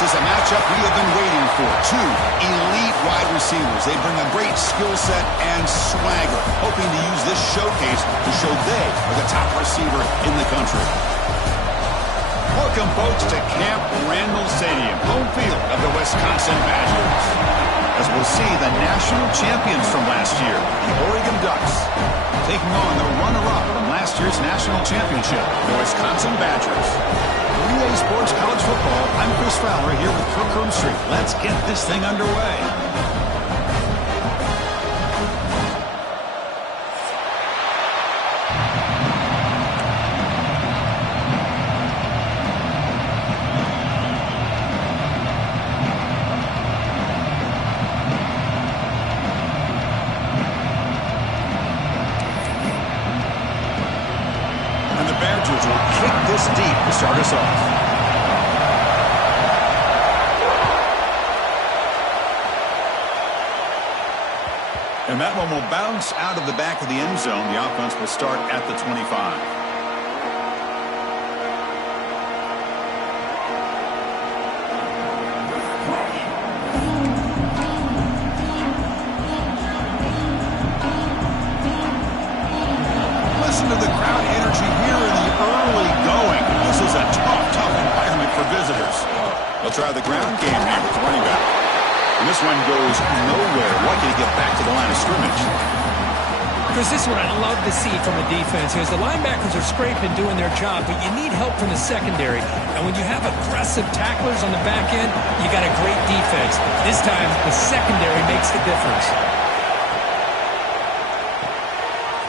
This is a matchup we have been waiting for. Two elite wide receivers. They bring a great skill set and swagger, hoping to use this showcase to show they are the top receiver in the country. Welcome, folks, to Camp Randall Stadium, home field of the Wisconsin Badgers. As we'll see the national champions from last year, the Oregon Ducks, taking on the runner-up from last year's national championship, the Wisconsin Badgers. For EA Sports College Football, I'm Chris Fowler here with Kirk Herbstreit. Let's get this thing underway. Deep to start us off. And that one will bounce out of the back of the end zone. The offense will start at the 25. Listen to the crowd energy here in the early going. This is a tough environment for visitors. They'll try the ground game here with the running back. And this one goes nowhere. Lucky to get back to the line of scrimmage. Chris, this is what I love to see from a defense. Is the linebackers are scraping, doing their job, but you need help from the secondary. And when you have aggressive tacklers on the back end, you got a great defense. This time, the secondary makes the difference.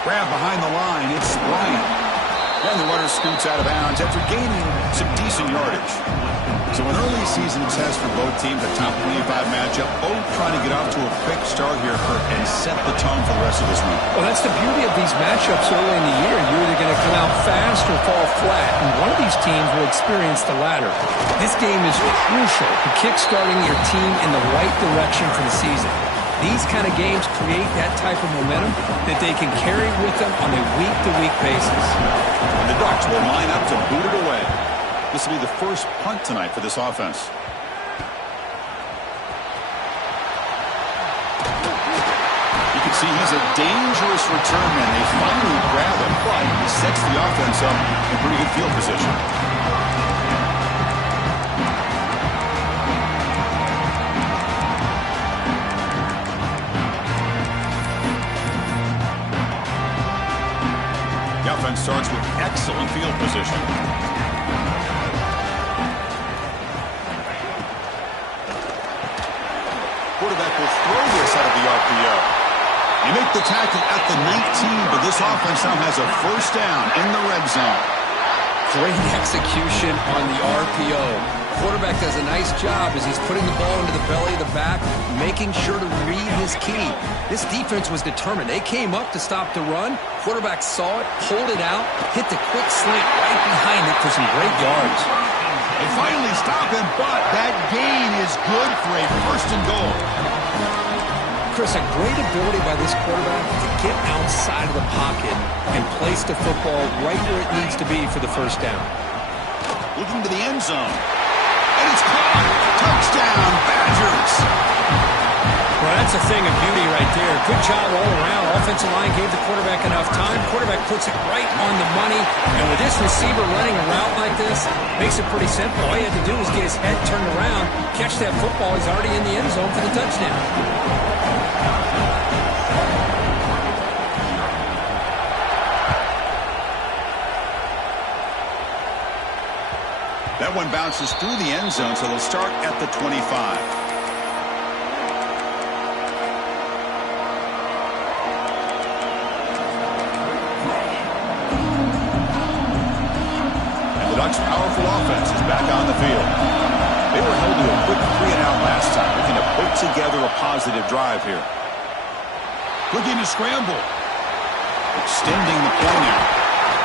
Grab behind the line. It's Bryant. And the runner scoots out of bounds after gaining some decent yardage. So an early season test for both teams, a top 25 matchup. Both trying to get off to a quick start here, Kirk, and set the tone for the rest of this week. Well, that's the beauty of these matchups early in the year. You're either going to come out fast or fall flat, and one of these teams will experience the latter. This game is crucial to kick-starting your team in the right direction for the season. These kind of games create that type of momentum that they can carry with them on a week-to-week basis. And the Ducks will line up to boot it away. This will be the first punt tonight for this offense. You can see he's a dangerous return man. They finally grab him, but he sets the offense up in pretty good field position. Starts with excellent field position. Quarterback will throw this out of the RPO. You make the tackle at the 19, but this offense now has a first down in the red zone. Great execution on the RPO. Quarterback does a nice job as he's putting the ball into the belly of the back, making sure to read his key. This defense was determined. They came up to stop the run. Quarterback saw it, pulled it out, hit the quick slant right behind it for some great yards. They finally stop him, but that gain is good for a first and goal. Chris, a great ability by this quarterback to get outside of the pocket and place the football right where it needs to be for the first down. Looking to the end zone. And it's caught. Touchdown, Badgers. Well, that's a thing of beauty right there. Good job all around. Offensive line gave the quarterback enough time. Quarterback puts it right on the money. And with this receiver running a route like this, makes it pretty simple. All he had to do was get his head turned around, catch that football. He's already in the end zone for the touchdown. That one bounces through the end zone, so they'll start at the 25. And the Ducks' powerful offense is back on the field. They were held to a quick 3-and-out last time, looking to put together a positive drive here. Looking to scramble. Extending the play now.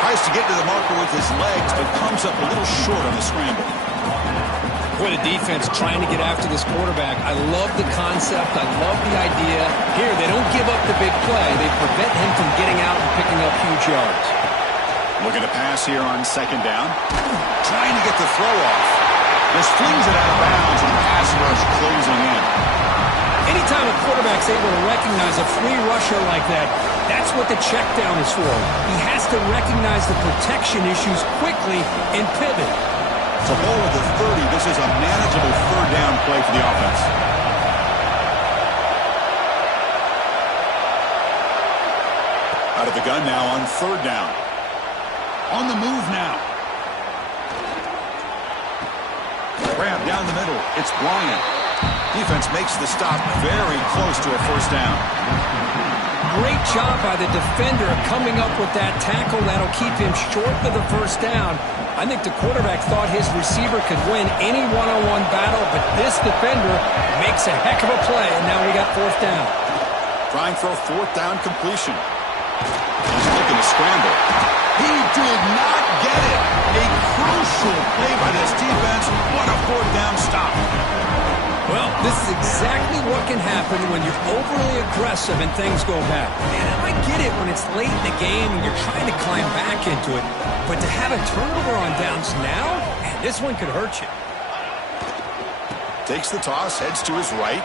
Tries to get to the marker with his legs, but comes up a little short on the scramble. What a defense trying to get after this quarterback. I love the concept. I love the idea. Here, they don't give up the big play. They prevent him from getting out and picking up huge yards. Looking to pass here on second down. Trying to get the throw off. Just flings it out of bounds and the pass rush closing in. Anytime a quarterback's able to recognize a free rusher like that, that's what the check down is for. He has to recognize the protection issues quickly and pivot. To ball at the 30, this is a manageable third down play for the offense. Out of the gun now on third down. On the move now. Grab down the middle. It's Bryant. Defense makes the stop very close to a first down. Great job by the defender coming up with that tackle that'll keep him short of the first down. I think the quarterback thought his receiver could win any one-on-one battle, but this defender makes a heck of a play, and now we got fourth down. Trying for a fourth down completion. He's looking to scramble. He did not get it. A crucial play by this defense. What a fourth down stop. Well, this is exactly what can happen when you're overly aggressive and things go bad. And I get it when it's late in the game and you're trying to climb back into it. But to have a turnover on downs now, man, this one could hurt you. Takes the toss, heads to his right.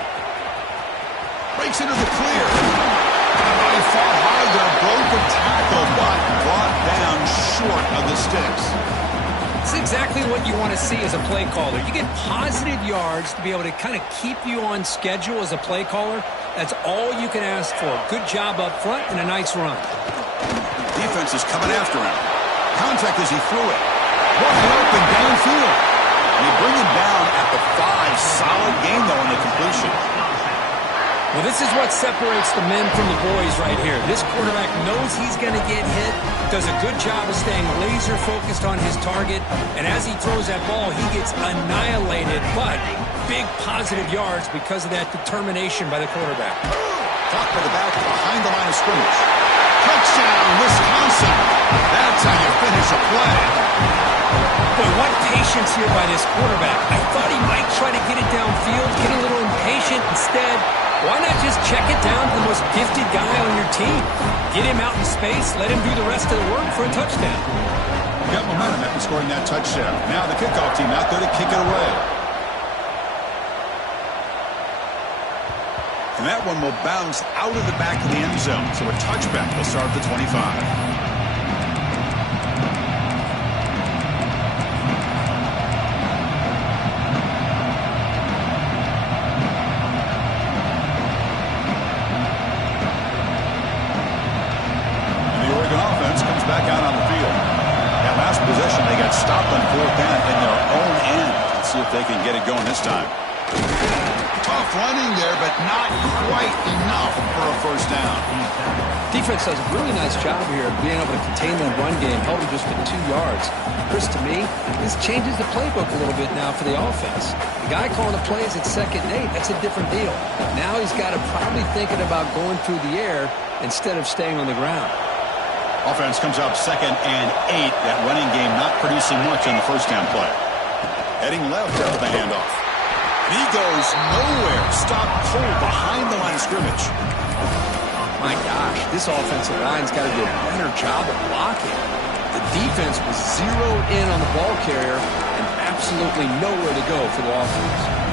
Breaks into the clear. He fought hard there, broke a tackle, but brought down short of the sticks. It's exactly what you want to see as a play caller. You get positive yards to be able to kind of keep you on schedule as a play caller. That's all you can ask for. Good job up front and a nice run. Defense is coming after him. Contact as he threw it. Wide open downfield. And they bring him down at the 5. Solid game, though, on the completion. Well, this is what separates the men from the boys right here. This quarterback knows he's going to get hit, does a good job of staying laser focused on his target, and as he throws that ball, he gets annihilated, but big positive yards because of that determination by the quarterback. Caught by the back behind the line of scrimmage. Touchdown, Wisconsin. That's how you finish a play. Boy, what patience here by this quarterback. I thought he might try to get it downfield, get a little impatient. Instead, why not just check it down to the most gifted guy on your team? Get him out in space, let him do the rest of the work for a touchdown. Got momentum after scoring that touchdown. Now the kickoff team out there to kick it away. And that one will bounce out of the back of the end zone. So a touchback will start at the 25. Back out on the field. That last possession, they got stopped on fourth down in their own end. Let's see if they can get it going this time. Tough running there, but not quite enough for a first down. Defense does a really nice job here of being able to contain that run game, held just to 2 yards. Chris, to me, this changes the playbook a little bit now for the offense. The guy calling the plays at 2nd and 8, that's a different deal. Now he's got to probably thinking about going through the air instead of staying on the ground. Offense comes up 2nd and 8. That running game not producing much on the first down play. Heading left out of the handoff. He goes nowhere. Stopped cold behind the line of scrimmage. My gosh, this offensive line's got to do a better job of blocking. The defense was zeroed in on the ball carrier and absolutely nowhere to go for the offense.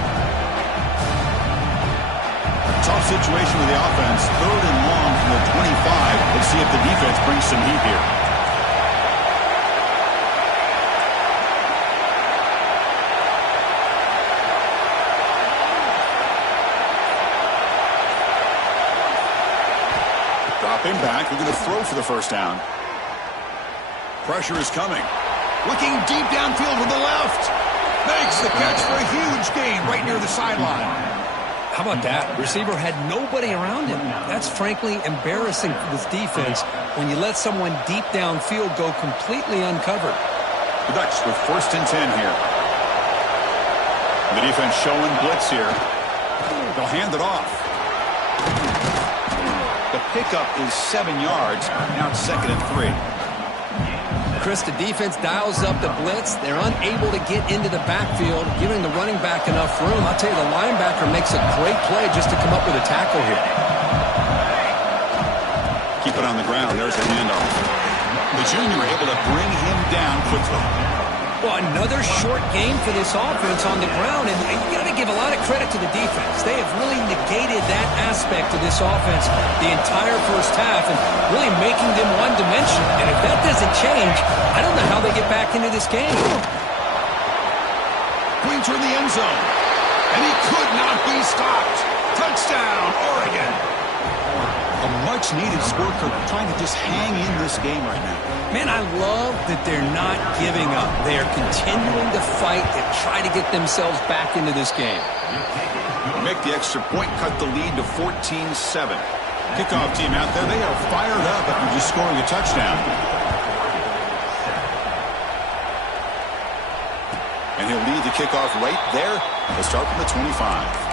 Tough situation with the offense. 3rd and long from the 25. Let's see if the defense brings some heat here. Drop him back. We're going to throw for the first down. Pressure is coming. Looking deep downfield with the left. Makes the catch for a huge gain right near the sideline. How about that? Receiver had nobody around him. That's frankly embarrassing for this defense when you let someone deep downfield go completely uncovered. The Ducks with 1st and 10 here. The defense showing blitz here. They'll hand it off. The pickup is 7 yards. Now it's 2nd and 3. Chris, the defense dials up the blitz. They're unable to get into the backfield, giving the running back enough room. I'll tell you, the linebacker makes a great play just to come up with a tackle here. Keep it on the ground. There's a handoff. The junior able to bring him down quickly. Well, another short game for this offense on the ground, and you got to give a lot of credit to the defense. They have really negated that aspect of this offense the entire first half and really making them one-dimensional. And if that doesn't change, I don't know how they get back into this game. Pointer in the end zone, and he could not be stopped. Touchdown, Oregon. A much-needed score, Kirk, trying to just hang in this game right now. Man, I love that they're not giving up. They are continuing to fight to try to get themselves back into this game. Make the extra point, cut the lead to 14-7. Kickoff team out there, they are fired up after just scoring a touchdown. And he'll lead the kickoff right there. They'll start from the 25.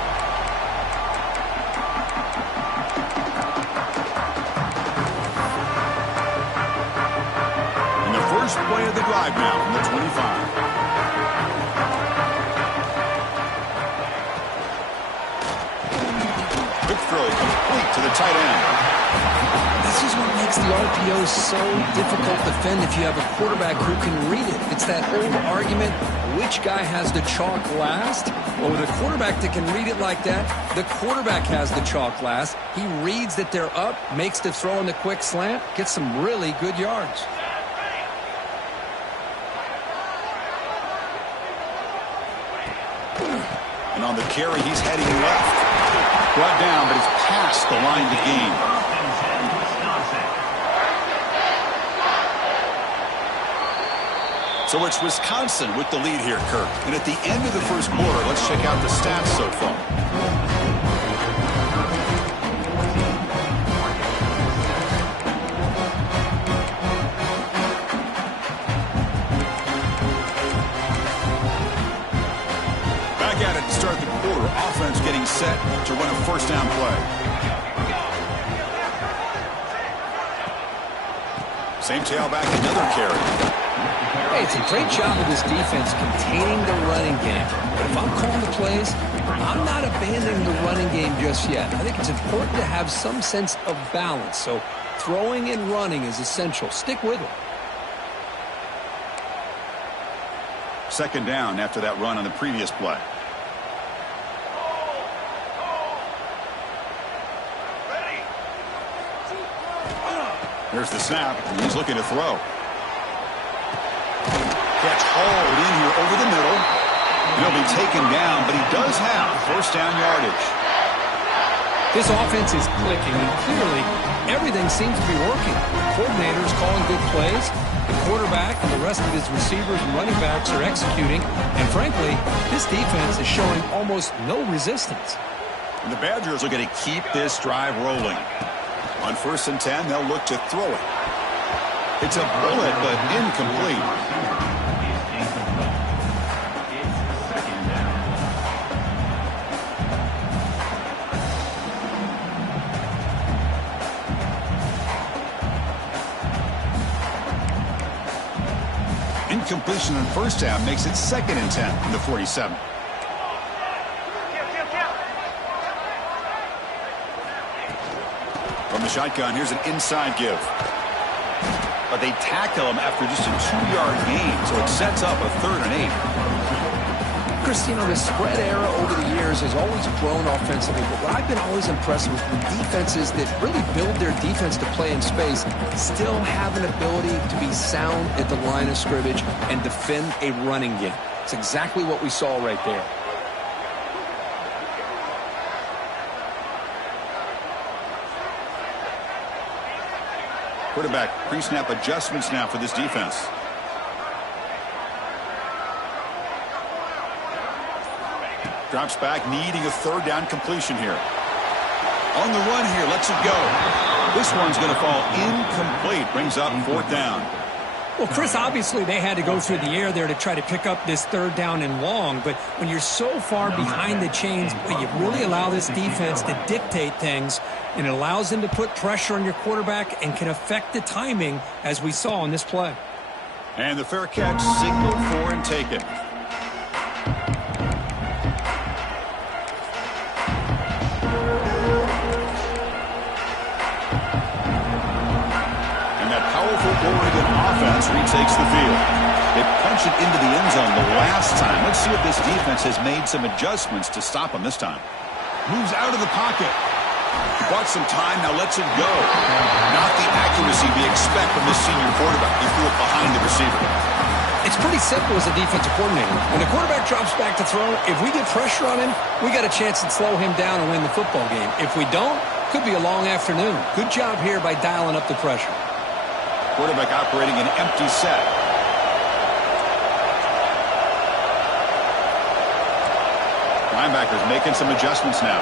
First play of the drive now from the 25. Quick throw complete to the tight end. This is what makes the RPO so difficult to defend if you have a quarterback who can read it. It's that old argument, which guy has the chalk last? Well, with a quarterback that can read it like that, the quarterback has the chalk last. He reads that they're up, makes the throw in the quick slant, gets some really good yards. And on the carry, he's heading left. Brought down, but he's past the line to gain. So it's Wisconsin with the lead here, Kirk. And at the end of the first quarter, let's check out the stats so far. At it to start the quarter. Offense getting set to run a first down play. Same tailback, another carry. Hey, it's a great job of this defense containing the running game. But if I'm calling the plays, I'm not abandoning the running game just yet. I think it's important to have some sense of balance. So throwing and running is essential. Stick with it. Second down after that run on the previous play. There's the snap, and he's looking to throw. Catch hauled in here over the middle. He'll be taken down, but he does have first down yardage. This offense is clicking, and clearly everything seems to be working. The coordinator's calling good plays. The quarterback and the rest of his receivers and running backs are executing. And frankly, this defense is showing almost no resistance. And the Badgers are going to keep this drive rolling. On 1st and 10, they'll look to throw it. It's a bullet, but incomplete. Incompletion on first down makes it 2nd and 10 from the 47. From the shotgun, here's an inside give. But they tackle him after just a 2-yard gain, so it sets up a 3rd and 8. Chris, you know, the spread era over the years has always grown offensively, but what I've been always impressed with the defenses that really build their defense to play in space still have an ability to be sound at the line of scrimmage and defend a running game. It's exactly what we saw right there. Quarterback pre-snap adjustments now for this defense. Drops back, needing a 3rd down completion here. On the run here, lets it go. This one's going to fall incomplete. Brings up 4th down. Well, Chris, obviously they had to go through the air there to try to pick up this 3rd down and long, but when you're so far behind the chains, you really allow this defense to dictate things, and it allows them to put pressure on your quarterback and can affect the timing, as we saw in this play. And the fair catch, signaled for and taken. And that powerful Oregon offense retakes the field. They punched it into the end zone the last time. Let's see if this defense has made some adjustments to stop them this time. Moves out of the pocket. He bought some time, now lets it go. Not the accuracy we expect from this senior quarterback. He threw it behind the receiver. It's pretty simple as a defensive coordinator. When the quarterback drops back to throw, if we get pressure on him, we got a chance to slow him down and win the football game. If we don't, could be a long afternoon. Good job here by dialing up the pressure. Quarterback operating an empty set. Linebackers making some adjustments now.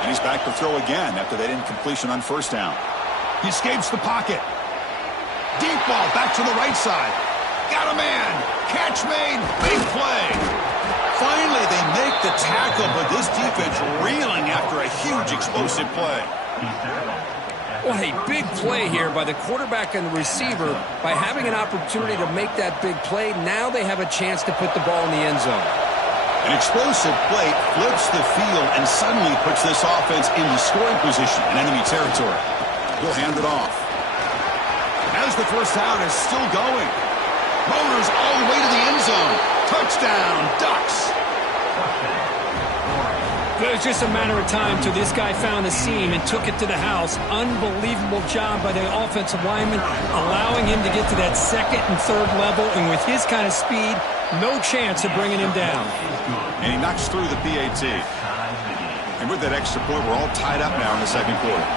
And he's back to throw again after that incompletion on first down. He escapes the pocket. Deep ball back to the right side. Got a man. Catch made. Big play. Finally, they make the tackle, but this defense reeling after a huge explosive play. What a big play here by the quarterback and the receiver. By having an opportunity to make that big play, now they have a chance to put the ball in the end zone. An explosive play flips the field and suddenly puts this offense into scoring position in enemy territory. He'll hand it off. As the first down is still going. Motors all the way to the end zone. Touchdown, Ducks. It was just a matter of time till this guy found the seam and took it to the house. Unbelievable job by the offensive lineman, allowing him to get to that second and third level, and with his kind of speed, no chance of bringing him down. And he knocks through the PAT. And with that extra point, we're all tied up now in the second quarter.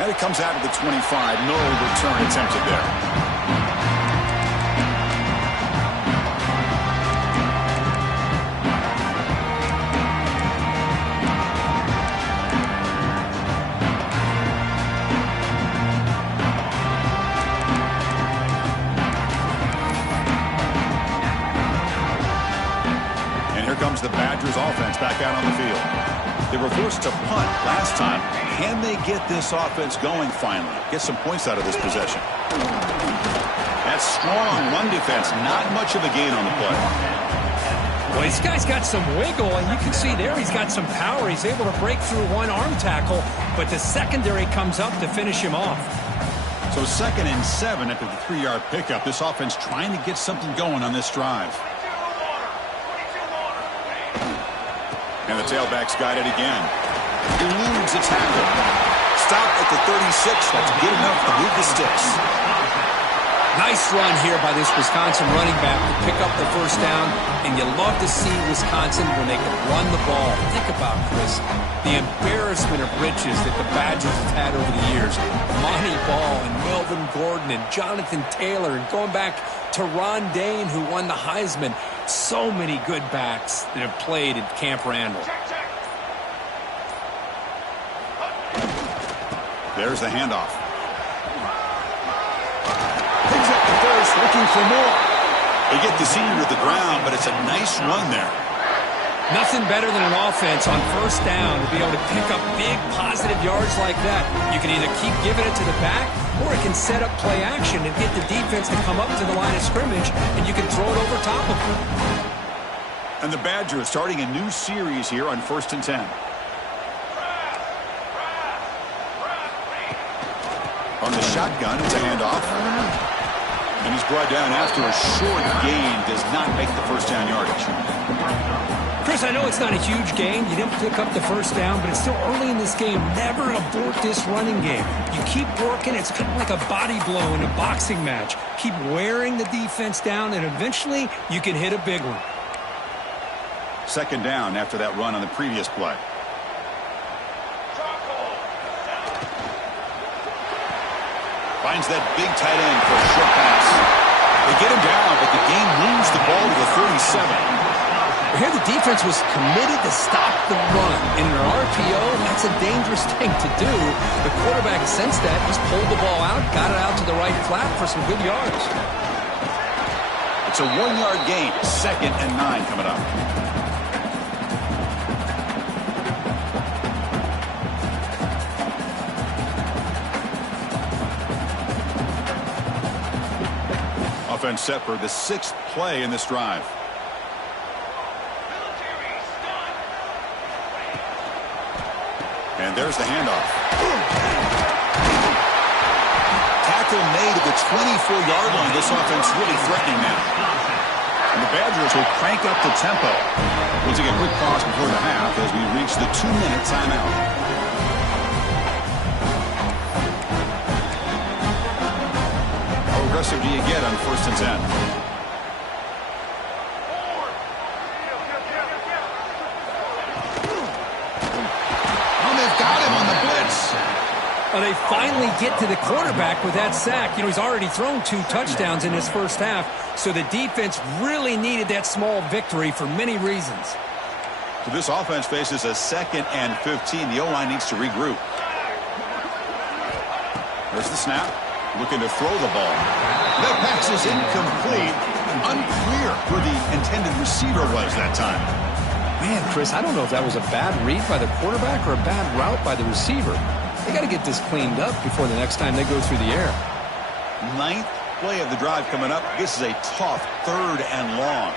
And it comes out of the 25. No return attempted there. The Badgers offense back out on the field. They were forced to punt last time. Can they get this offense going finally? Get some points out of this possession. That strong run defense, not much of a gain on the play. Well, this guy's got some wiggle, and you can see there he's got some power. He's able to break through one arm tackle, but the secondary comes up to finish him off. So 2nd and 7 after the 3-yard pickup. This offense trying to get something going on this drive. And the tailback's got it again. Eludes a tackle. Stop at the 36. That's good enough to move the sticks. Nice run here by this Wisconsin running back to pick up the first down. And you love to see Wisconsin when they can run the ball. Think about, Chris, the embarrassment of riches that the Badgers have had over the years. Monty Ball and Melvin Gordon and Jonathan Taylor, and going back to Ron Dane, who won the Heisman. So many good backs that have played at Camp Randall. There's the handoff. Picks up the first, looking for more. They get the senior to the ground, but it's a nice run there. Nothing better than an offense on first down to be able to pick up big positive yards like that. You can either keep giving it to the back, or it can set up play action and get the defense to come up to the line of scrimmage, and you can throw it over top of them. And the Badgers starting a new series here on 1st and 10. On the shotgun, it's a handoff. And he's brought down after a short gain. Does not make the first down yardage. Chris, I know it's not a huge gain. You didn't pick up the first down, but it's still early in this game. Never abort this running game. You keep working. It's kind of like a body blow in a boxing match. Keep wearing the defense down, and eventually you can hit a big one. 2nd down after that run on the previous play. Finds that big tight end for a short pass. They get him down, but the game moves the ball to the 37. Here the defense was committed to stop the run. In an RPO, that's a dangerous thing to do. The quarterback sensed that, just pulled the ball out, got it out to the right flat for some good yards. It's a 1-yard gain. 2nd and 9 coming up. Offense set for the 6th play in this drive. And there's the handoff. Tackle made at the 24-yard line. This offense really threatening now. And the Badgers will crank up the tempo. We'll take a quick pause before the half as we reach the 2-minute timeout. How aggressive do you get on 1st and 10? They finally get to the quarterback with that sack. You know, he's already thrown 2 touchdowns in his first half, so the defense really needed that small victory for many reasons. So this offense faces a 2nd and 15. The O-line needs to regroup. There's the snap. Looking to throw the ball. That pass is incomplete. Unclear who the intended receiver was that time. Man, Chris, I don't know if that was a bad read by the quarterback or a bad route by the receiver. They got to get this cleaned up before the next time they go through the air. 9th play of the drive coming up. This is a tough 3rd and long.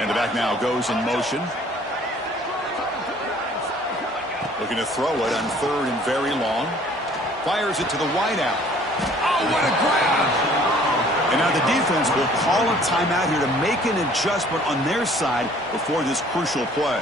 And the back now goes in motion. Looking to throw it on 3rd and very long. Fires it to the wideout. Oh, what a grab! And now the defense will call a timeout here to make an adjustment on their side before this crucial play.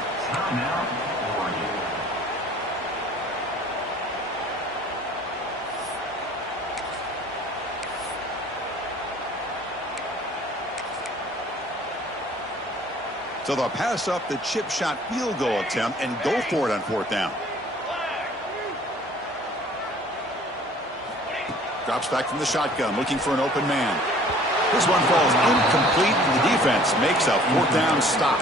So they'll pass up the chip shot field goal attempt and go for it on 4th down. Drops back from the shotgun, looking for an open man. This one falls incomplete, and the defense makes a 4th down stop.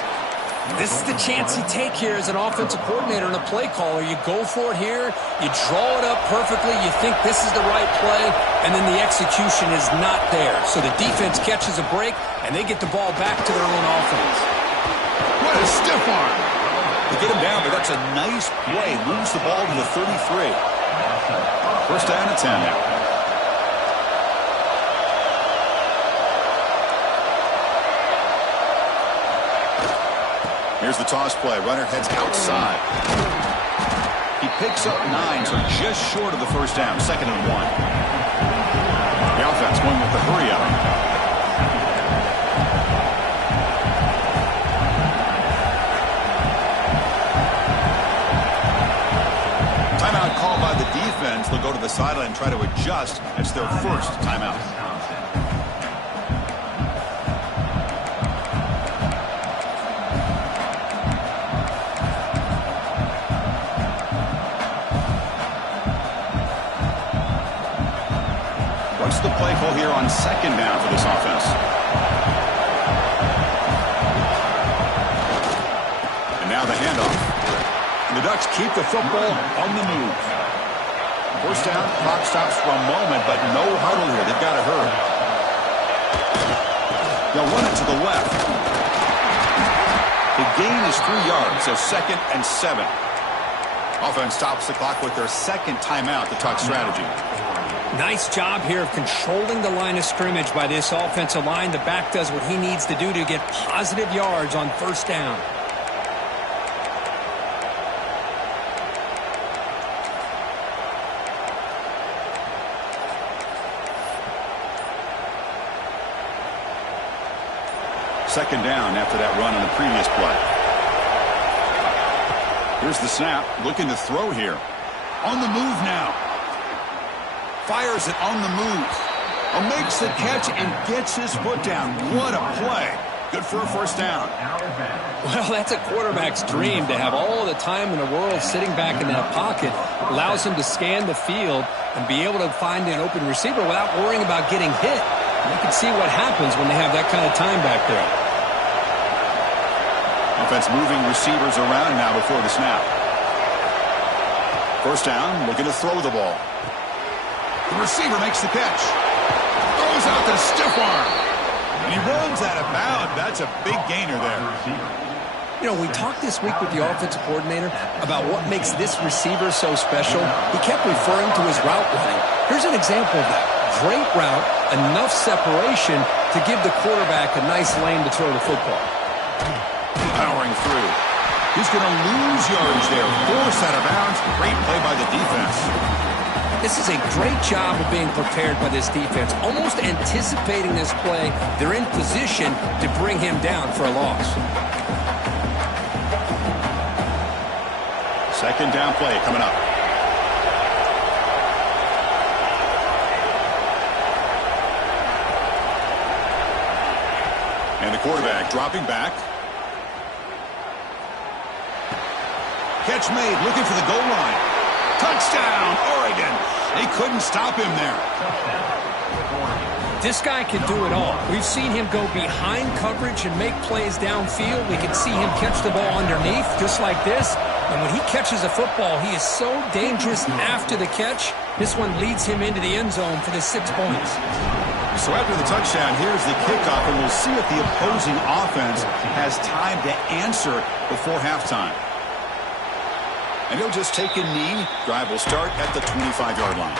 This is the chance you take here as an offensive coordinator and a play caller. You go for it here, you draw it up perfectly, you think this is the right play, and then the execution is not there. So the defense catches a break, and they get the ball back to their own offense. What a stiff arm. They get him down, but that's a nice play. Moves the ball to the 33. 1st down and 10 now. Here's the toss play. Runner heads outside. He picks up 9, so just short of the 1st down. 2nd and 1. The offense going with the hurry up. Timeout called by the defense. They'll go to the sideline and try to adjust. It's their 1st timeout. What's the play call here on 2nd down for this offense? And now the handoff. And the Ducks keep the football on the move. 1st down, clock stops for a moment, but no huddle here. They've got to hurry. They'll run it to the left. The gain is 3 yards, so 2nd and 7. Offense stops the clock with their 2nd timeout to talk strategy. Nice job here of controlling the line of scrimmage by this offensive line. The back does what he needs to do to get positive yards on 1st down. Second down after that run on the previous play. Here's the snap. Looking to throw here. On the move now. Fires it on the move. Makes the catch and gets his foot down. What a play. Good for a 1st down. Well, that's a quarterback's dream to have all the time in the world sitting back in that pocket. Allows him to scan the field and be able to find an open receiver without worrying about getting hit. You can see what happens when they have that kind of time back there. Offense moving receivers around now before the snap. 1st down, looking to throw the ball. The receiver makes the catch. Throws out the stiff arm. And he runs out of bounds. That's a big gainer there. You know, we talked this week with the offensive coordinator about what makes this receiver so special. He kept referring to his route running. Here's an example of that. Great route, enough separation to give the quarterback a nice lane to throw the football. Powering through. He's going to lose yards there. Forced out of bounds. Great play by the defense. This is a great job of being prepared by this defense. Almost anticipating this play, they're in position to bring him down for a loss. Second down play coming up. And the quarterback dropping back. Catch made, looking for the goal line. Touchdown, Oregon. They couldn't stop him there. This guy can do it all. We've seen him go behind coverage and make plays downfield. We can see him catch the ball underneath, just like this. And when he catches a football, he is so dangerous after the catch. This one leads him into the end zone for the 6 points. So after the touchdown, here's the kickoff, and we'll see if the opposing offense has time to answer before halftime. And he'll just take a knee. Drive will start at the 25-yard line.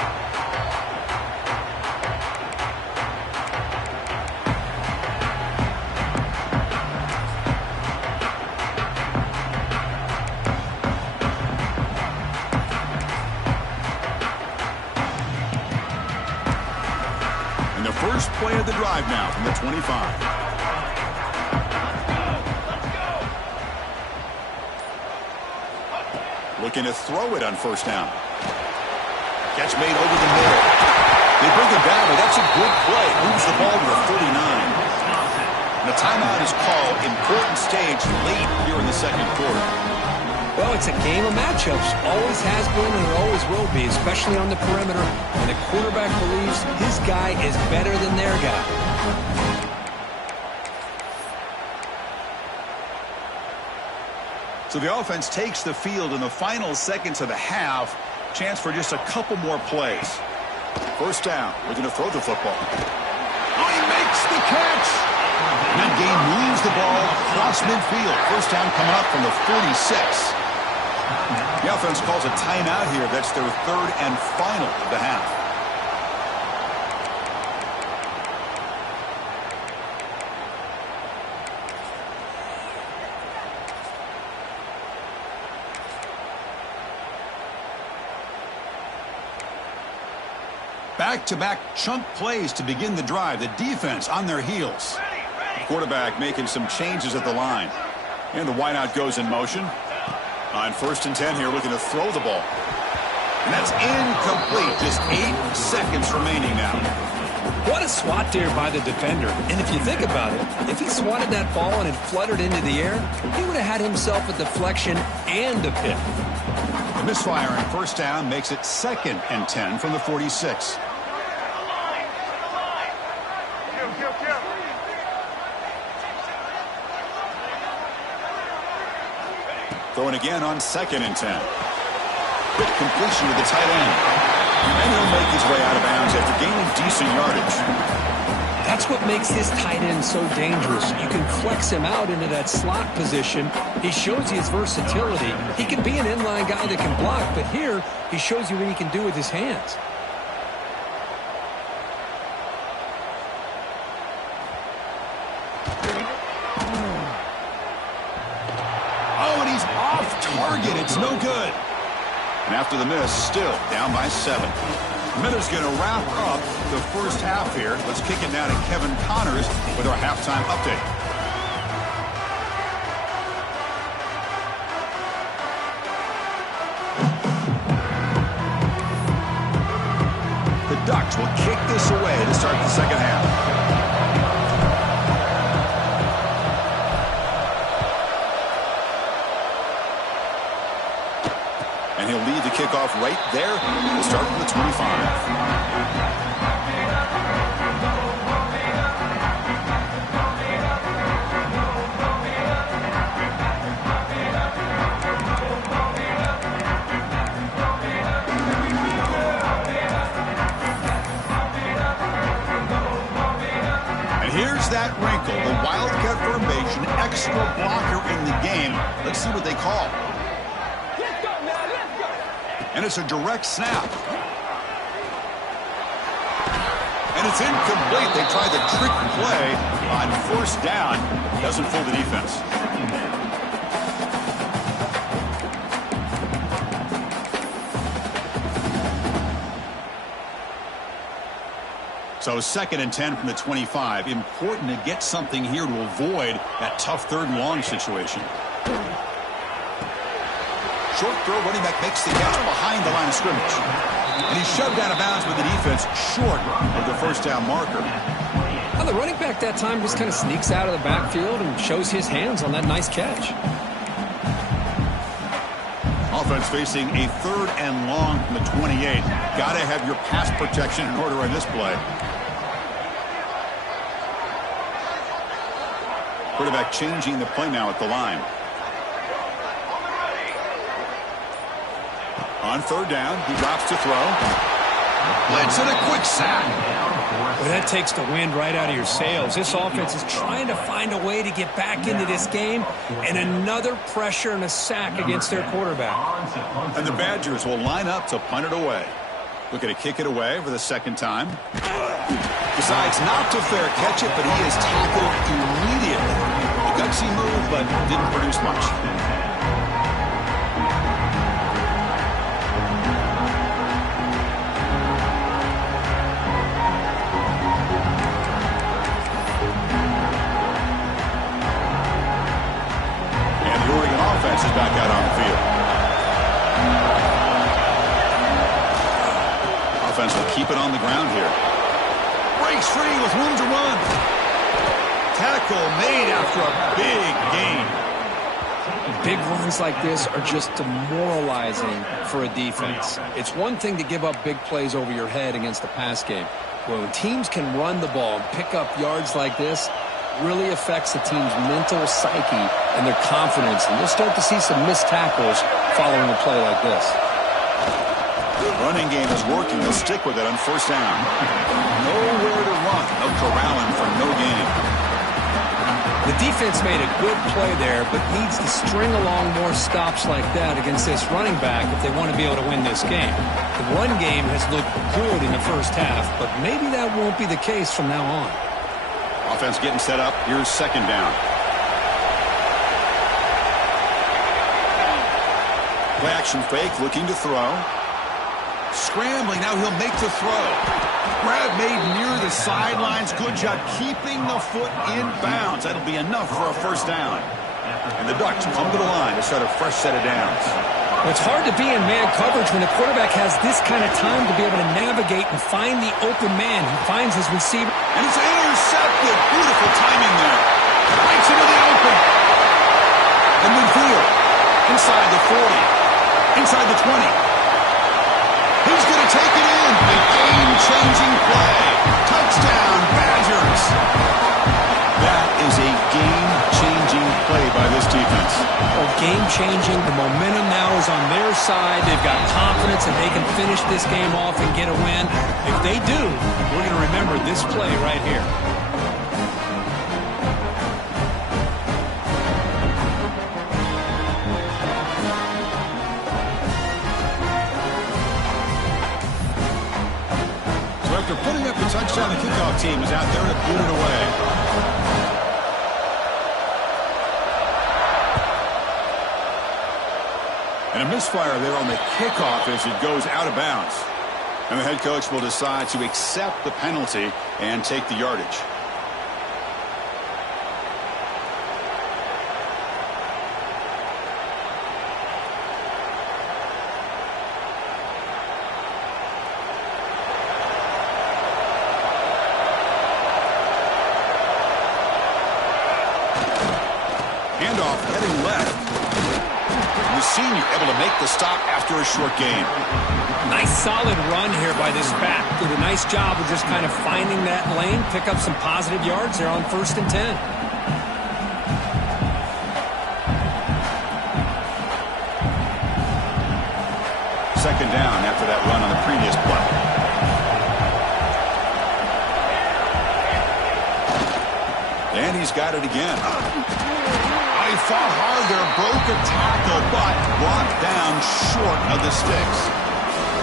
And the first play of the drive now from the 25. Looking to throw it on first down. Catch made over the middle. They bring it down, but that's a good play. Moves the ball to the 39. And the timeout is called. Important stage late here in the second quarter. Well, it's a game of matchups. Always has been and it always will be, especially on the perimeter. And the quarterback believes his guy is better than their guy. So the offense takes the field in the final seconds of the half. Chance for just a couple more plays. First down. We're going to throw the football. Oh, he makes the catch. That game moves the ball across midfield. First down coming up from the 46. The offense calls a timeout here. That's their third and final of the half. Back-to-back chunk plays to begin the drive. The defense on their heels. The quarterback making some changes at the line. And the wideout goes in motion. On first and 10 here, looking to throw the ball. And that's incomplete. Just 8 seconds remaining now. What a swat there by the defender. And if you think about it, if he swatted that ball and it fluttered into the air, he would have had himself a deflection and a pick. The misfire on first down makes it second and 10 from the 46. Throwing again on second and 10. Quick completion to the tight end. And he'll make his way out of bounds after gaining decent yardage. That's what makes this tight end so dangerous. You can flex him out into that slot position. He shows you his versatility. He can be an inline guy that can block, but here he shows you what he can do with his hands. Oh, and he's off target. It's no good. And after the miss, still down by 7. Miller's going to wrap up the first half here. Let's kick it now to Kevin Connors with our halftime update. The Ducks will kick this away to start the second half. And he'll lead the kickoff right there. We'll start from the 25. And here's that wrinkle, the Wildcat formation, extra blocker in the game. Let's see what they call. And it's a direct snap. And it's incomplete. They tried the trick play on first down. Doesn't fool the defense. So 2nd and 10 from the 25. Important to get something here to avoid that tough 3rd and long situation. Short throw, running back makes the catch behind the line of scrimmage. And he's shoved out of bounds with the defense short of the first down marker. Well, the running back that time just kind of sneaks out of the backfield and shows his hands on that nice catch. Offense facing a 3rd and long from the 28. Got to have your pass protection in order in this play. Quarterback changing the play now at the line. On 3rd down, he drops to throw. Blitz and a quick sack. Well, that takes the wind right out of your sails. This offense is trying to find a way to get back into this game, and another pressure and a sack against their quarterback. And the Badgers will line up to punt it away. Looking to kick it away for the 2nd time. Decides not to fair catch it, but he is tackled immediately. A gutsy move, but didn't produce much. And the Oregon offense is back out on the field. Offense will keep it on the ground here. Breaks free with room to run. Tackle made after a big gain. Big runs like this are just demoralizing for a defense. It's one thing to give up big plays over your head against the pass game. When teams can run the ball and pick up yards like this, really affects the team's mental psyche and their confidence. And you'll start to see some missed tackles following a play like this. Running game is working. They'll stick with it on first down. Nowhere to run. They'll corral him for no gain. The defense made a good play there, but needs to string along more stops like that against this running back if they want to be able to win this game. The run game has looked good in the first half, but maybe that won't be the case from now on. Offense getting set up. Here's 2nd down. Play action fake, looking to throw. Scrambling, now he'll make the throw. Grab made near the sidelines. Good job keeping the foot in bounds. That'll be enough for a first down. And the Ducks come to the line to start a fresh set of downs. Well, it's hard to be in man coverage when the quarterback has this kind of time to be able to navigate and find the open man. He finds his receiver. And it's intercepted. Beautiful timing there. Breaks into the open. And midfield. Inside the 40. Inside the 20. He's going to take it in. A game-changing play. Touchdown, Badgers. That is a game-changing play by this defense. Oh, game-changing. The momentum now is on their side. They've got confidence that they can finish this game off and get a win. If they do, we're going to remember this play right here. After putting up the touchdown, the kickoff team is out there to boot it away. And a misfire there on the kickoff as it goes out of bounds. And the head coach will decide to accept the penalty and take the yardage. Handoff heading left. The senior able to make the stop after a short gain. Nice solid run here by this back. Did a nice job of just kind of finding that lane, pick up some positive yards there on 1st and 10. Second down after that run on the previous play. And he's got it again. He fought hard there, broke a tackle, but brought down short of the sticks.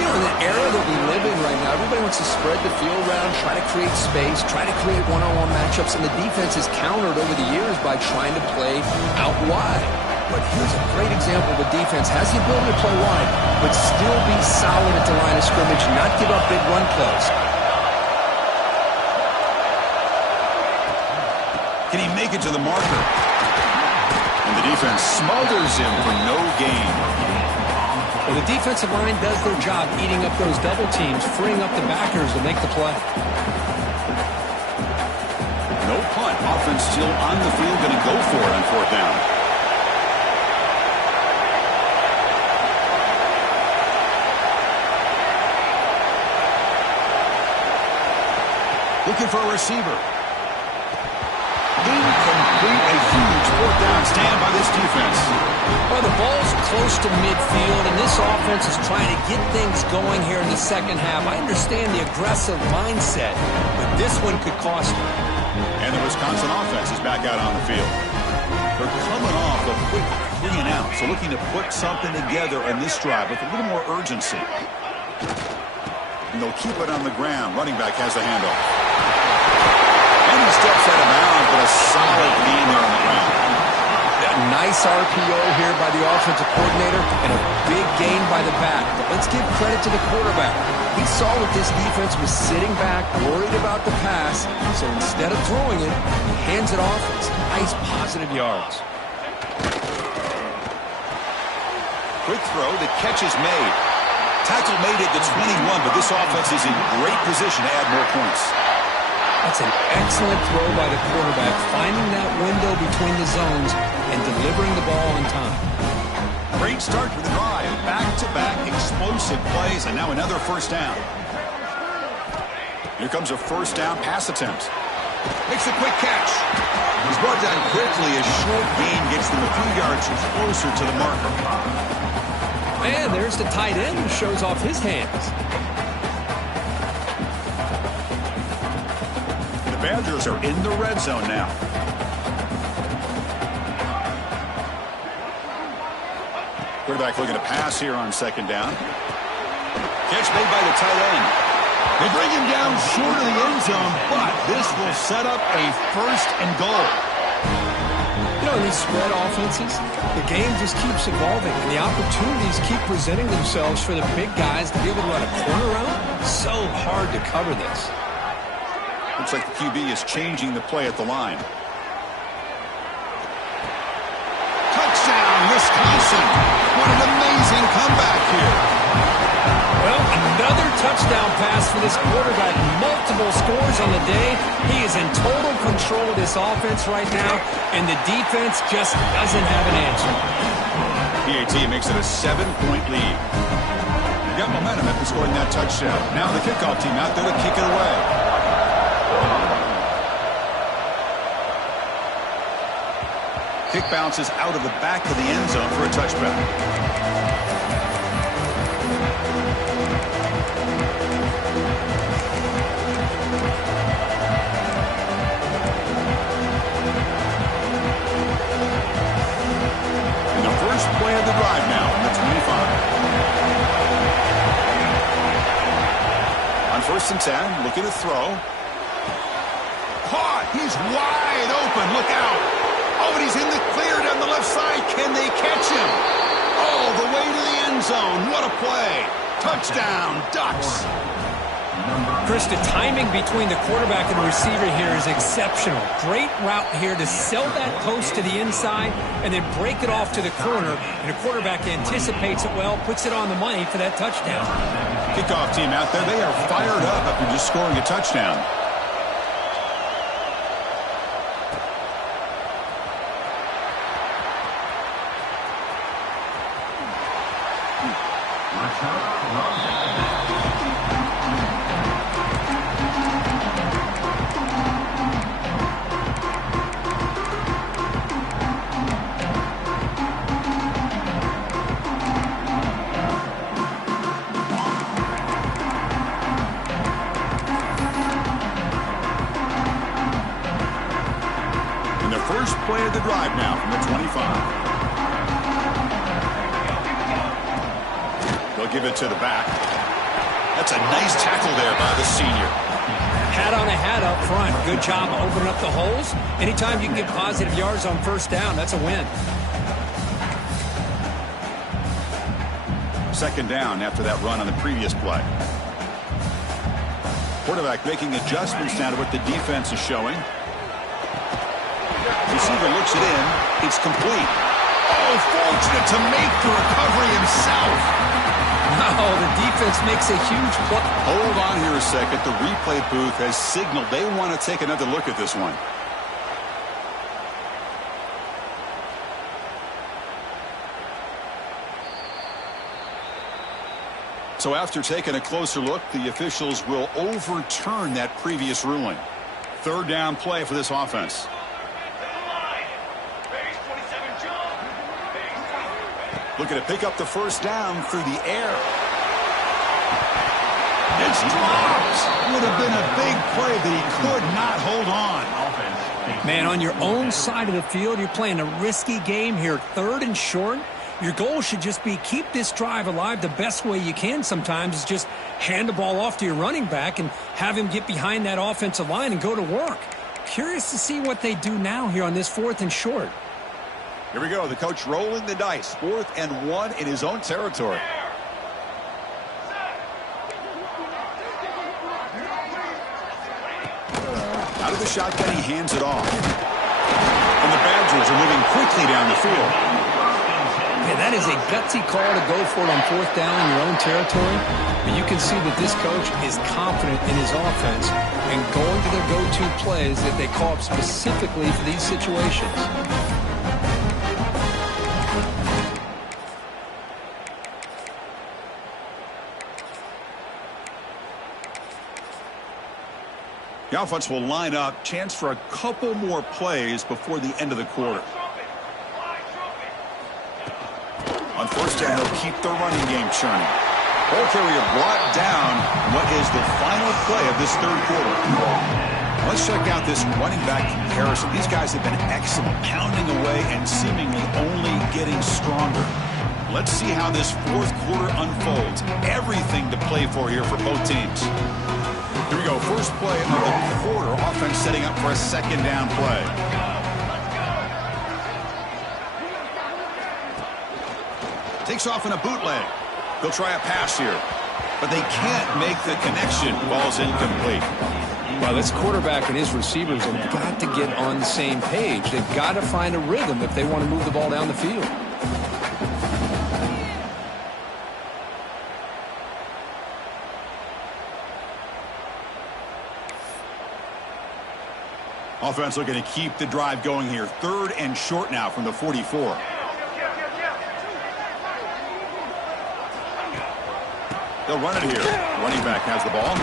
You know, in the era that we live in right now, everybody wants to spread the field around, try to create space, try to create one-on-one matchups, and the defense has countered over the years by trying to play out wide. But here's a great example of a defense has the ability to play wide, but still be solid at the line of scrimmage, not give up big run plays. Can he make it to the marker? And the defense smothers him for no gain. Well, the defensive line does their job eating up those double teams, freeing up the backers to make the play. No punt. Offense still on the field, going to go for it on 4th down. Looking for a receiver. Incomplete. A huge 4th down stand by this defense. Well, the ball's close to midfield, and this offense is trying to get things going here in the second half. I understand the aggressive mindset, but this one could cost them. And the Wisconsin offense is back out on the field. They're coming off a quick 3 and out, so looking to put something together in this drive with a little more urgency. And they'll keep it on the ground. Running back has the handoff. And he steps out of bounds, but a solid gain there on the ground. A nice RPO here by the offensive coordinator and a big gain by the back. But let's give credit to the quarterback. He saw that this defense was sitting back, worried about the pass, so instead of throwing it, he hands it off. It's nice positive yards. Quick throw. The catch is made. Tackle made at the 21, but this offense is in great position to add more points. That's an excellent throw by the quarterback, finding that window between the zones and delivering the ball on time. Great start for the drive. Back-to-back explosive plays, and now another 1st down. Here comes a 1st down pass attempt. Makes a quick catch. He's brought down quickly. A short gain gets them a few yards closer to the marker. And there's the tight end who shows off his hands. The Badgers are in the red zone now. Quarterback looking to pass here on 2nd down. Catch made by the tight end. They bring him down short of the end zone, but this will set up a 1st and goal. You know, in these spread offenses, the game just keeps evolving, and the opportunities keep presenting themselves for the big guys to be able to run a corner route. So hard to cover this. Looks like the QB is changing the play at the line. Touchdown, Wisconsin. What an amazing comeback here. Well, another touchdown pass for this quarterback. Multiple scores on the day. He is in total control of this offense right now, and the defense just doesn't have an answer. PAT makes it a 7-point lead. They got momentum after scoring that touchdown. Now the kickoff team out there to kick it away. Kick bounces out of the back of the end zone for a touchback. Play of the drive now on the 25. On 1st and 10, looking to throw. Caught. He's wide open. Look out. Oh, and he's in the clear down the left side. Can they catch him? Oh, the way to the end zone. What a play. Touchdown, Ducks. Chris, the timing between the quarterback and the receiver here is exceptional. Great route here to sell that post to the inside and then break it off to the corner. And the quarterback anticipates it well, puts it on the money for that touchdown. Kickoff team out there, they are fired up after just scoring a touchdown. First play of the drive now from the 25. They'll give it to the back. That's a nice tackle there by the senior. Hat on a hat up front. Good job opening up the holes. Anytime you can get positive yards on first down, that's a win. Second down after that run on the previous play. Quarterback making adjustments now to what the defense is showing. Receiver looks it in. It's complete. Oh, fortunate to make the recovery himself. Oh, the defense makes a huge play. Hold on here a second. The replay booth has signaled they want to take another look at this one. So after taking a closer look, the officials will overturn that previous ruling. Third down play for this offense. Looking to pick up the first down through the air. It's dropped. Would have been a big play that he could not hold on. Man, on your own side of the field, you're playing a risky game here. Third and short. Your goal should just be keep this drive alive the best way you can sometimes is just hand the ball off to your running back and have him get behind that offensive line and go to work. Curious to see what they do now here on this fourth and short. Here we go. The coach rolling the dice. 4th and 1 in his own territory. Out of the shotgun, he hands it off. And the Badgers are moving quickly down the field. Yeah, that is a gutsy call to go for it on fourth down in your own territory. But you can see that this coach is confident in his offense and going to their go-to plays that they call up specifically for these situations. The offense will line up. Chance for a couple more plays before the end of the quarter. On first down, they'll keep the running game churning. Ball carrier brought down. What is the final play of this third quarter? Let's check out this running back comparison. These guys have been excellent, pounding away and seemingly only getting stronger. Let's see how this fourth quarter unfolds. Everything to play for here for both teams. Here we go. First play of the quarter. Offense setting up for a second down play. Takes off in a bootleg. They'll try a pass here. But they can't make the connection. Ball's incomplete. Well, this quarterback and his receivers have got to get on the same page. They've got to find a rhythm if they want to move the ball down the field. Offense looking to keep the drive going here. Third and short now from the 44. They'll run it here. Running back has the ball.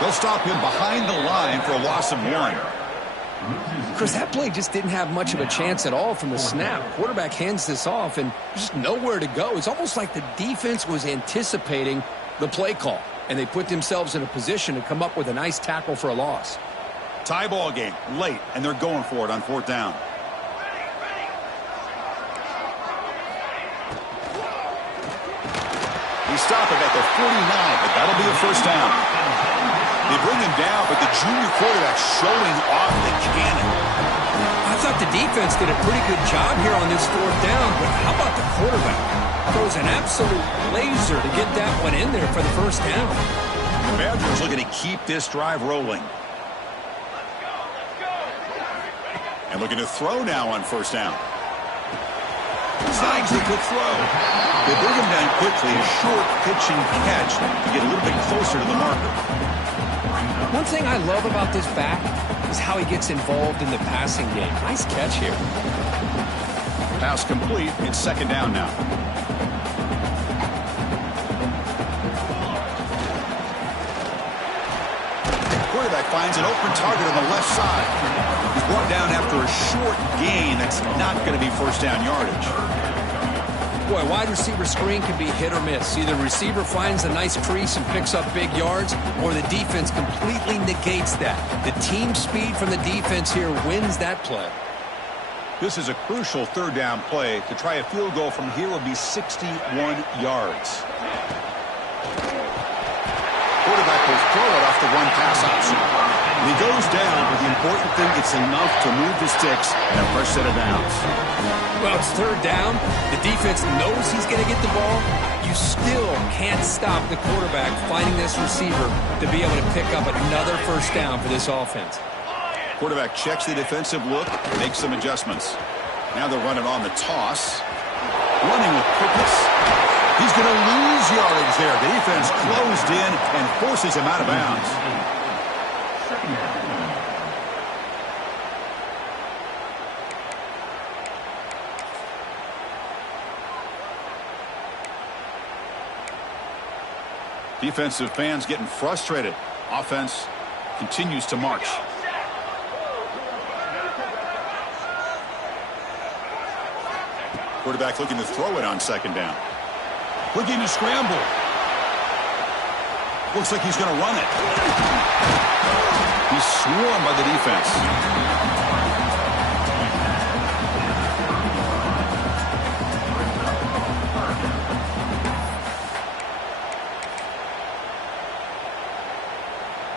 They'll stop him behind the line for a loss of 1. Chris, that play just didn't have much of a chance at all from the snap. Quarterback hands this off and just nowhere to go. It's almost like the defense was anticipating the play call, and they put themselves in a position to come up with a nice tackle for a loss. Tie ball game late, and they're going for it on fourth down. He stopped it at the 49, but that'll be a first down. They bring him down, but the junior quarterback showing off the cannon. I thought the defense did a pretty good job here on this fourth down, but how about the quarterback? Throws an absolute laser to get that one in there for the first down. The Badgers looking to keep this drive rolling. And looking to throw now on first down. Signs a good throw. They bring him down quickly, a short pitching catch to get a little bit closer to the marker. One thing I love about this back is how he gets involved in the passing game. Nice catch here. Pass complete. It's second down now. Quarterback finds an open target on the left side. He's brought down after a short gain. That's not going to be first down yardage. Boy, wide receiver screen can be hit or miss. Either the receiver finds a nice crease and picks up big yards, or the defense completely negates that. The team speed from the defense here wins that play. This is a crucial third down play. To try a field goal from here would be 61 yards. throw it off the one-pass option. When he goes down, but the important thing, it's enough to move the sticks and a fresh set of downs. Well, it's third down. The defense knows he's going to get the ball. You still can't stop the quarterback finding this receiver to be able to pick up another first down for this offense. Quarterback checks the defensive look, makes some adjustments. Now they're running on the toss. Running with purpose. He's going to lose yardage there. The defense closed in and forces him out of bounds. Defensive fans getting frustrated. Offense continues to march. Quarterback looking to throw it on second down. Looking to scramble. Looks like he's going to run it. He's swarmed by the defense.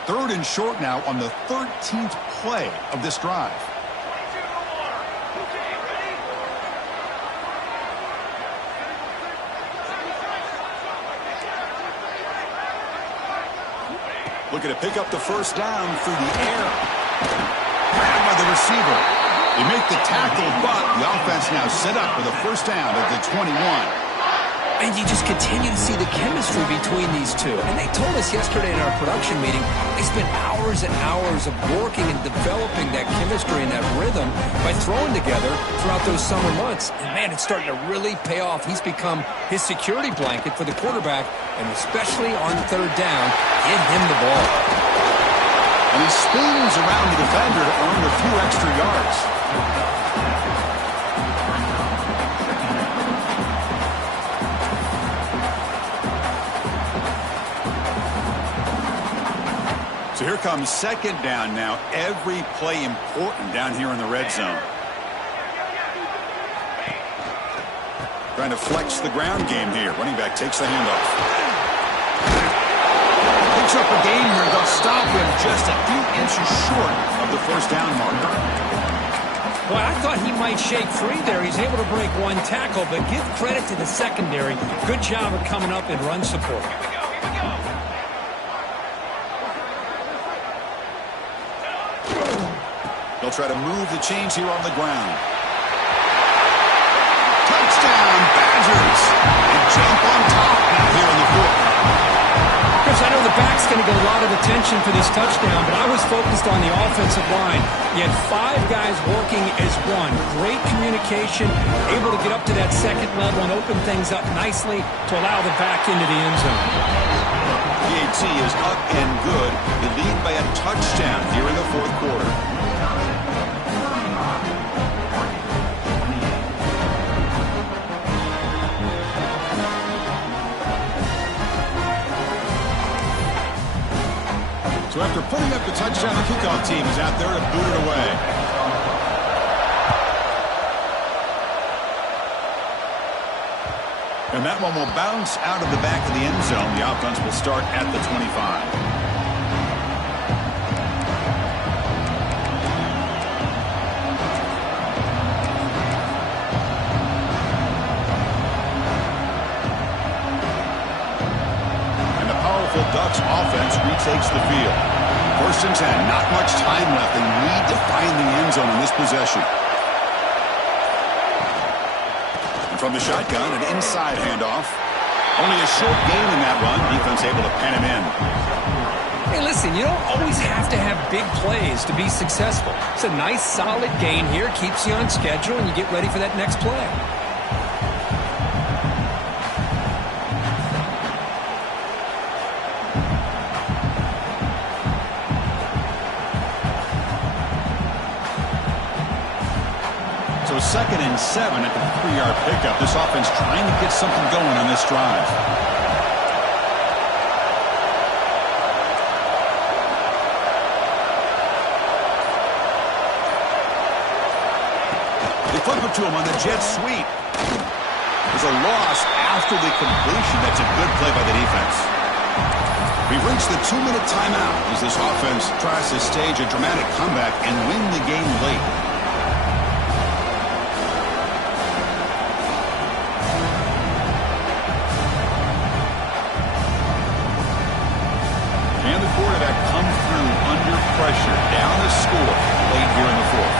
Third and short now on the 13th play of this drive. Looking to pick up the first down through the air. Grabbed by the receiver. They make the tackle, but the offense now set up with a first down at the 21. And you just continue to see the chemistry between these two. And they told us yesterday in our production meeting, they spent hours and hours of working and developing that chemistry and that rhythm by throwing together throughout those summer months. And, man, it's starting to really pay off. He's become his security blanket for the quarterback, and especially on third down, get him the ball. And he spins around the defender to earn a few extra yards. So here comes second down now. Every play important down here in the red zone. Trying to flex the ground game here. Running back takes the handoff. Picks up a gain here. They'll stop him just a few inches short of the first down marker. Boy, I thought he might shake free there. He's able to break one tackle, but give credit to the secondary. Good job of coming up in run support. They'll try to move the chains here on the ground. Touchdown, Badgers! They jump on top now here in the fourth. Chris, I know the back's going to get a lot of attention for this touchdown, but I was focused on the offensive line. You had five guys working as one. Great communication, able to get up to that second level and open things up nicely to allow the back into the end zone. PAT is up and good. They lead by a touchdown here in the fourth quarter. So after putting up the touchdown, the kickoff team is out there to boot it away. And that one will bounce out of the back of the end zone. The offense will start at the 25. Ducks offense retakes the field. First and 10, not much time left. They need to find the end zone in this possession. And from the shotgun, an inside handoff. Only a short gain in that run. Defense able to pen him in. Hey, listen, you don't always have to have big plays to be successful. It's a nice, solid gain here. Keeps you on schedule, and you get ready for that next play. So 2nd and 7 at the 3-yard pickup. This offense trying to get something going on this drive. They flip it to him on the jet sweep. There's a loss after the completion. That's a good play by the defense. We've reached the 2-minute timeout as this offense tries to stage a dramatic comeback and win the game late. And the quarterback comes through under pressure, down the score late here in the fourth.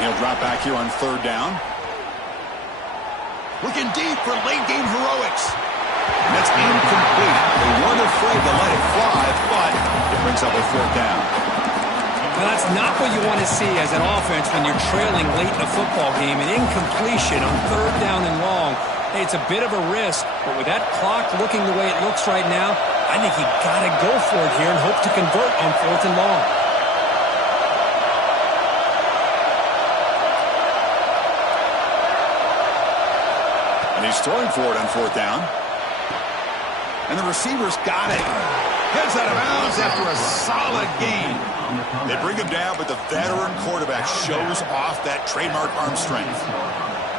He'll drop back here on 3rd down. Looking deep for late-game heroics. And that's incomplete. They weren't afraid to let it fly, but it brings up a 4th down. Well, that's not what you want to see as an offense when you're trailing late in a football game. An incompletion on 3rd down and long. Hey, it's a bit of a risk, but with that clock looking the way it looks right now, I think you got to go for it here and hope to convert on 4th and long. And he's throwing for it on 4th down. And the receiver's got it. Heads out of bounds after a solid gain. They bring him down, but the veteran quarterback shows off that trademark arm strength.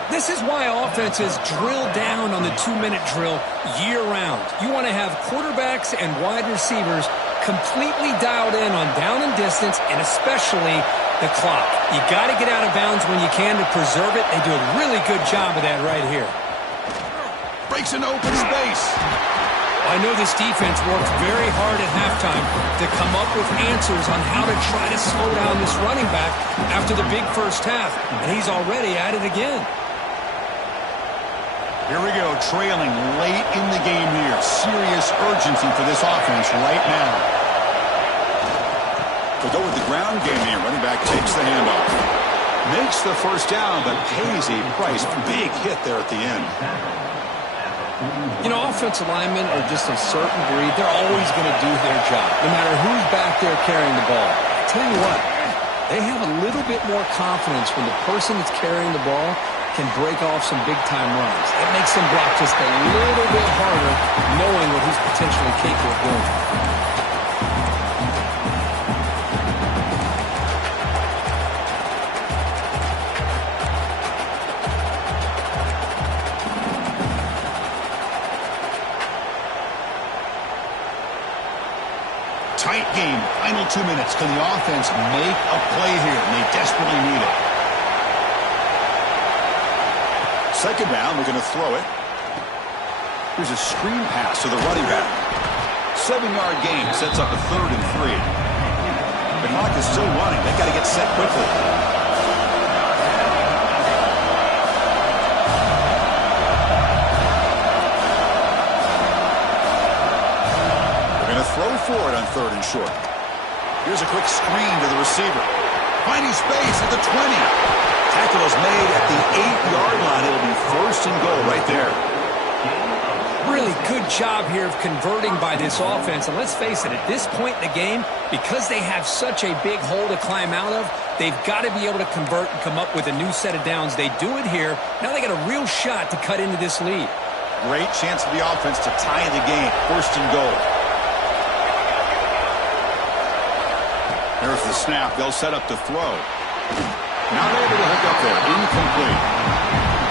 This is why offenses drill down on the 2-minute drill year-round. You want to have quarterbacks and wide receivers completely dialed in on down and distance, and especially the clock. You got to get out of bounds when you can to preserve it. They do a really good job of that right here. Breaks an open space. I know this defense worked very hard at halftime to come up with answers on how to try to slow down this running back after the big first half, and he's already at it again. Here we go, trailing late in the game here. Serious urgency for this offense right now. To go with the ground game here, running back takes the handoff. Makes the first down, but pays a price. Big hit there at the end. You know, offensive linemen are just a certain breed. They're always going to do their job, no matter who's back there carrying the ball. I tell you what, they have a little bit more confidence when the person that's carrying the ball can break off some big-time runs. It makes them block just a little bit harder, knowing what he's potentially capable of doing. Tight game, final 2 minutes. Can the offense make a play here? And they desperately need it. 2nd down, we're going to throw it. Here's a screen pass to the running back. 7-yard gain sets up a 3rd and 3. The clock is still running. They've got to get set quickly. Throw for it on 3rd and short. Here's a quick screen to the receiver. Finding space at the 20. Tackle is made at the 8-yard line. It'll be 1st and goal right there. Really good job here of converting by this offense. And let's face it, at this point in the game, because they have such a big hole to climb out of, they've got to be able to convert and come up with a new set of downs. They do it here. Now they got a real shot to cut into this lead. Great chance for the offense to tie the game. 1st and goal. There's the snap. They'll set up to throw. Not able to hook up there. Incomplete.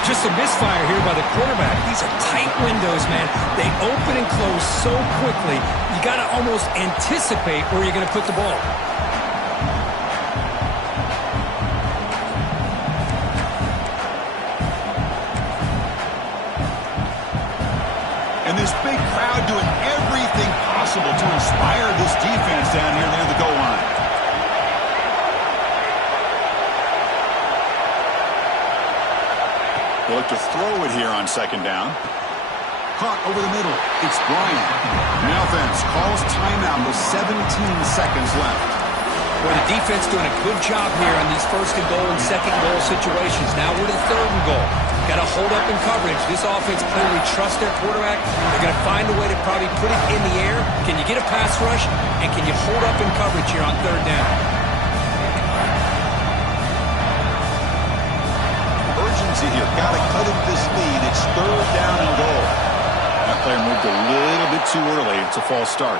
Just a misfire here by the quarterback. These are tight windows, man. They open and close so quickly. You got to almost anticipate where you're going to put the ball. And this big crowd doing everything possible to inspire this defense down here near the goal line. They'll look to throw it here on 2nd down. Caught over the middle. It's Bryant. The offense calls timeout with 17 seconds left. Well, the defense doing a good job here on these 1st and goal and 2nd goal situations. Now we're to 3rd and goal. Got to hold up in coverage. This offense clearly trusts their quarterback. They're going to find a way to probably put it in the air. Can you get a pass rush? And can you hold up in coverage here on 3rd down? Here. Got to cut into this lead. It's 3rd down and goal. That player moved a little bit too early. It's a false start.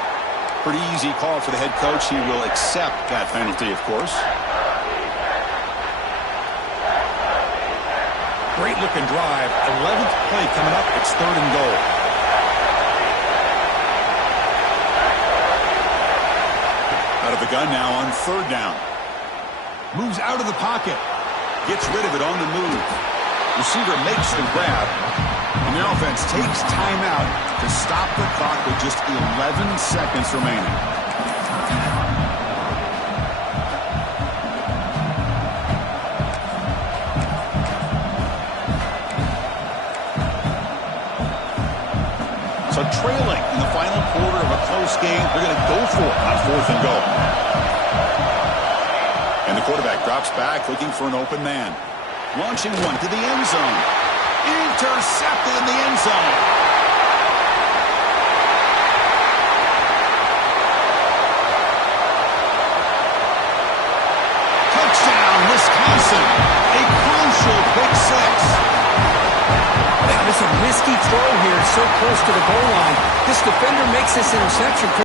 Pretty easy call for the head coach. He will accept that penalty, of course. Great looking drive. 11th play coming up. It's 3rd and goal. Out of the gun now on 3rd down. Moves out of the pocket. Gets rid of it on the move. Receiver makes the grab. And the offense takes timeout to stop the clock with just 11 seconds remaining. So trailing in the final quarter of a close game, they're going to go for it on 4th and goal. And the quarterback drops back looking for an open man. Launching one to the end zone. Intercepted in the end zone. Touchdown, Wisconsin. A crucial pick six. That was a risky throw here, so close to the goal line. This defender makes this interception.